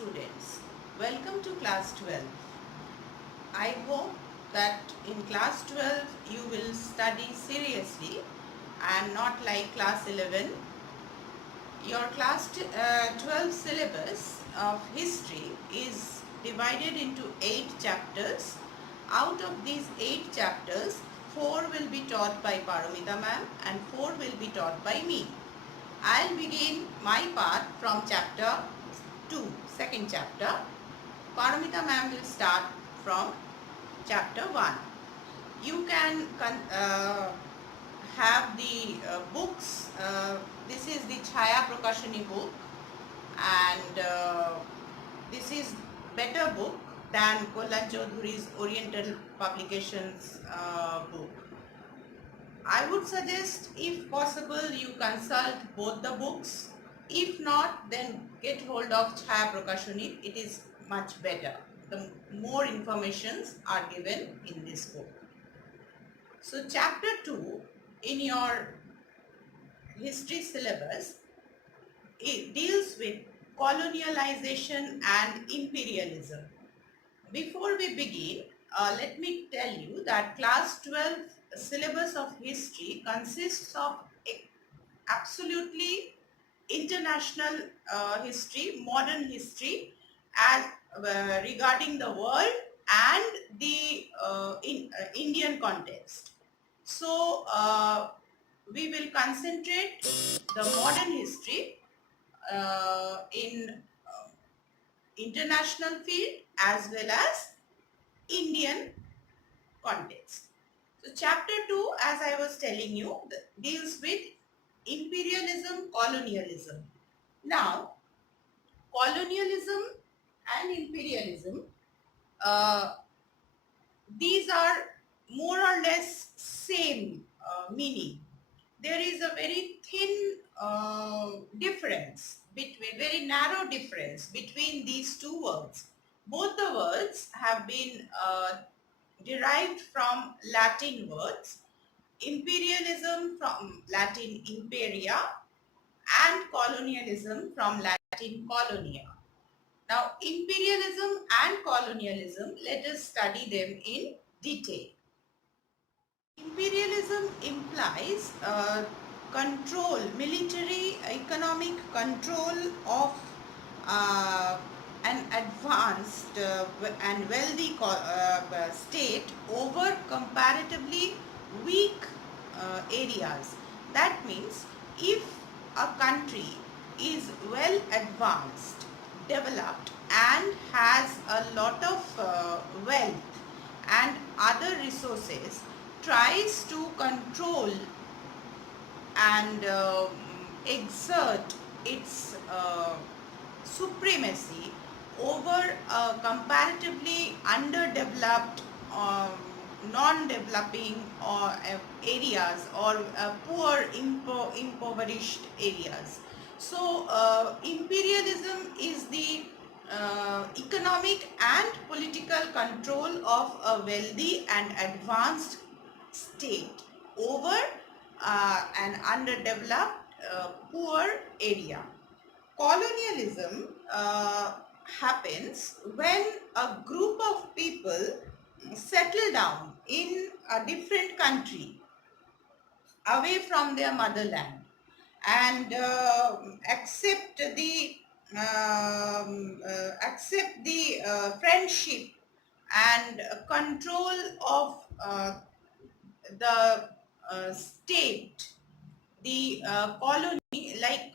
students, welcome to class 12. I hope that in class 12 you will study seriously and not like class 11. Your class 12 syllabus of history is divided into 8 chapters. Out of these 8 chapters, 4 will be taught by Paramita ma'am and 4 will be taught by me. I'll begin my part from chapter 2, second chapter. Paramita ma'am will start from chapter 1. You can have the books. This is the Chaya Prakashani book, and this is better book than Kollan Chaudhury's Oriental Publications book. I would suggest, if possible, you consult both the books. If not, then get hold of Chaya Prakashani. It is much better. The more informations are given in this book. So chapter 2 in your history syllabus, it deals with colonialization and imperialism. Before we begin, let me tell you that class 12 syllabus of history consists of absolutely international history, modern history, as regarding the world and the Indian context. So we will concentrate the modern history in international field as well as Indian context. So chapter 2, as I was telling you, deals with imperialism, colonialism. Now, colonialism and imperialism, these are more or less same meaning. There is a very thin difference, very narrow difference between these two words. Both the words have been derived from Latin words. Imperialism from Latin imperia and colonialism from Latin colonia. Now, imperialism and colonialism, let us study them in detail. Imperialism implies control, military, economic control of an advanced and wealthy state over comparatively weak areas. That means if a country is well advanced, developed and has a lot of wealth and other resources, tries to control and exert its supremacy over comparatively underdeveloped, non-developing areas or poor, impoverished areas. So imperialism is the economic and political control of a wealthy and advanced state over an underdeveloped poor area. Colonialism happens when a group of people settle down in a different country away from their motherland and accept the friendship and control of the state, the colony, like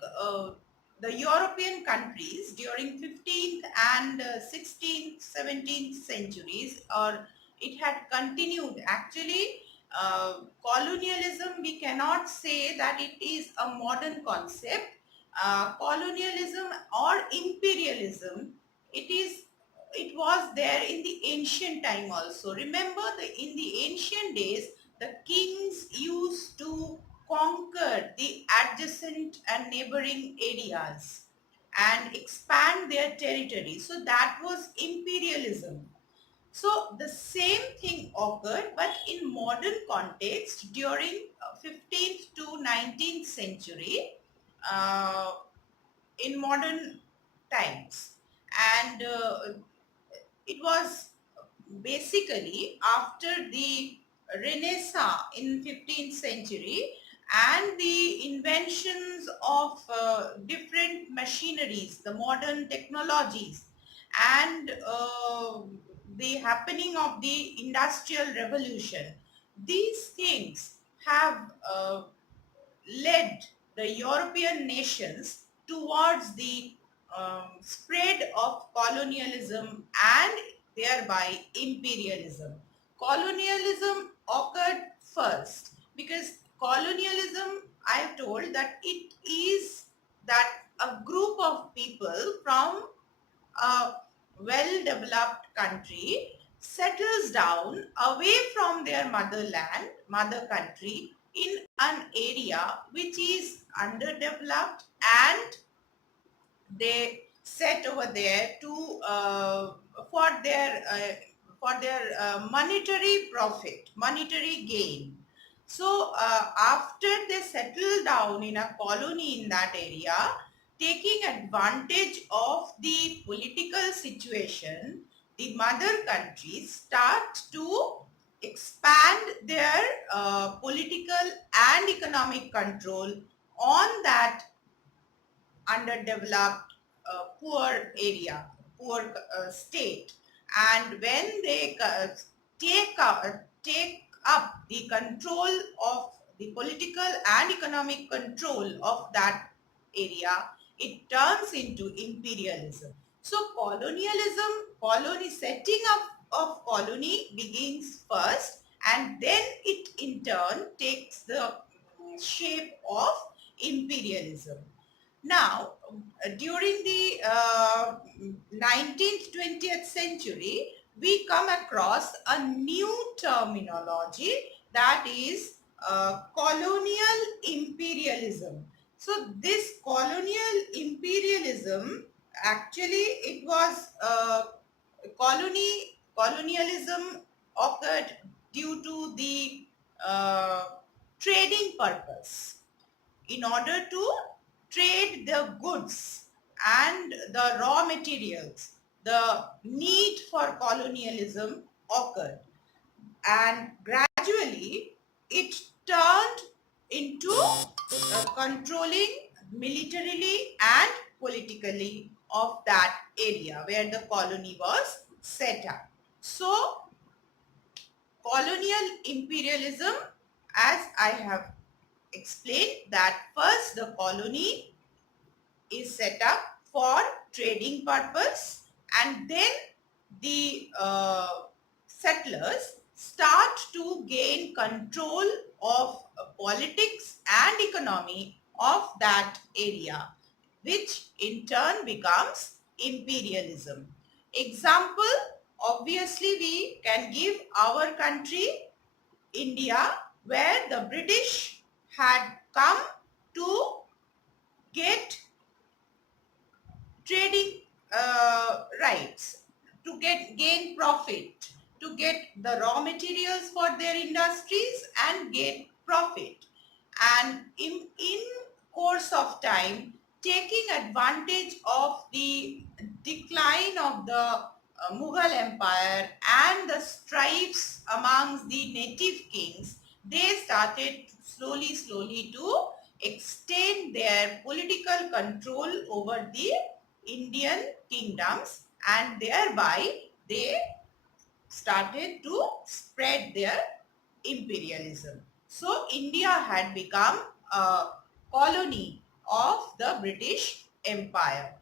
the European countries during 15th and 16th, 17th centuries, or it had continued. Actually, colonialism, we cannot say that it is a modern concept. Colonialism or imperialism, it was there in the ancient time also. Remember, in the ancient days, the kings used to conquer the adjacent and neighboring areas and expand their territory. So that was imperialism. So the same thing occurred, but in modern context during 15th to 19th century, in modern times. and it was basically after the Renaissance in 15th century and the inventions of different machineries, the modern technologies, and the happening of the industrial revolution. These things have led the European nations towards the spread of colonialism and thereby imperialism. Colonialism occurred first because colonialism, I have told that it is that a group of people from a well developed country settles down away from their motherland, mother country, in an area which is underdeveloped, and they set over there to for their monetary profit, monetary gain. So after they settle down in a colony in that area, taking advantage of the political situation, the mother countries start to expand their political and economic control on that underdeveloped, poor area, poor state. And when they take up the control of the political and economic control of that area, it turns into imperialism. So colonialism, colony setting up of colony begins first, and then it in turn takes the shape of imperialism. Now, during the 19th, 20th century, we come across a new terminology, that is colonial imperialism. So, this colonial imperialism, actually, it was colonialism occurred due to the trading purpose, in order to trade the goods and the raw materials. The need for colonialism occurred, and gradually it turned into controlling militarily and politically of that area where the colony was set up. So colonial imperialism, as I have explained, that first the colony is set up for trading purpose, and then the settlers start to gain control of politics and economy of that area, which in turn becomes imperialism. Example, obviously we can give our country, India, where the British had come to get trading rights, to gain profit, to get the raw materials for their industries and get profit. And in course of time, taking advantage of the decline of the Mughal Empire and the strifes amongst the native kings, they started slowly to extend their political control over the Indian kingdoms, and thereby they started to spread their imperialism. So India had become a colony of the British Empire.